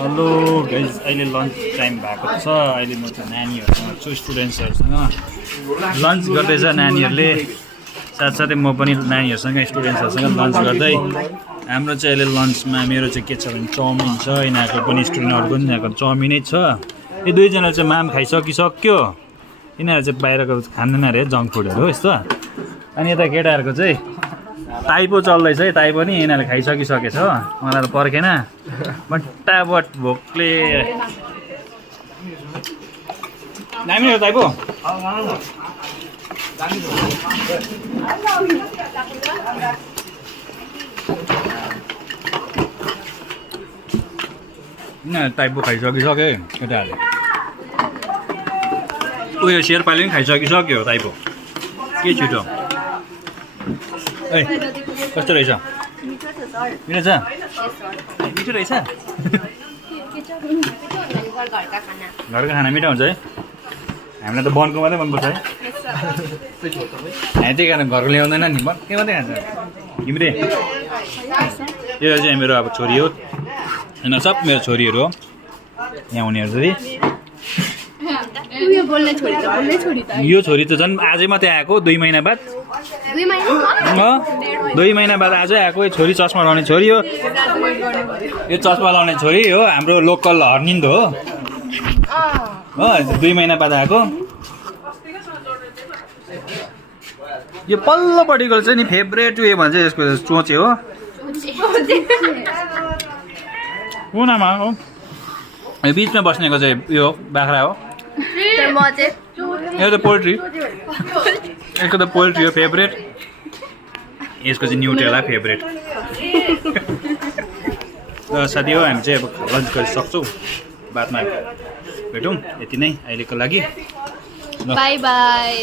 hello guys अहिले lunch time भएको छ अहिले म चाहिँ नानीहरूसँग छु स्टुडेन्ट्सहरूसँग लन्च गर्दैछ नानीहरूले साथसाथै म पनि नानीहरूसँग स्टुडेन्ट्सहरूसँग लन्च गर्दै हाम्रो चाहिँ अहिले लन्चमा मेरो चाहिँ के छ भने चाउमिन छ यिनीहरूको पनि स्टुडेन्टहरूको पनि यिनीहरूको चाउमिनै छ यो दुईजना चाहिँ माम खाइसकिसक्यो यिनीहरू चाहिँ बाहिरको खाँदैन अरे जङ्क फुडहरू यस्तो अनि यता केटाहरूको चाहिँ ताइपो चल्दैछ है ताइपो नि यिनीहरूले खाइसकिसकेछ हो मलाई त पर्खेन बट्टाबट भोकले दामी हो ताइपो यिनीहरू ताइपो खाइसकिसक्यो केटाहरूले उयो शेर्पाले पनि खाइसकिसक्यो ताइपो के छिटो ए कस्तो रहेछ मिठो छ मिठो रहेछ घरको खाना मिठो हुन्छ है हामीलाई त बनको मात्रै मनपर्छ है हामी त्यही कारण घरको ल्याउँदैन नि के मात्रै खान्छ घिम्रे यो चाहिँ मेरो अब छोरी हो होइन सब मेरो छोरीहरू हो यहाँ हुनेहरू चाहिँ यो छोरी त झन् आजै मात्रै आएको 2 महिना बाद 2 महिना बाद आजै आएको छोरी चस्मा लाउने छोरी हो यो चस्मा लाउने छोरी हो हाम्रो लोकल हर्निन्द हो 2 महिना बाद आएको यो पल्लोपट्टिको चाहिँ नि फेभरेट उयो भन्छ यसको चोचे हो कुनामा हो यो बिचमा बस्नेको चाहिँ यो बाख्रा हो यो त पोल्ट्री यसको त पोल्ट्री हो फेभरेट यसको चाहिँ न्युट्रेला फेभरेट र साथी हो हामी चाहिँ अब लन्च गरिसक्छौँ बादमा भेटौँ यति नै अहिलेको लागि बाई बाई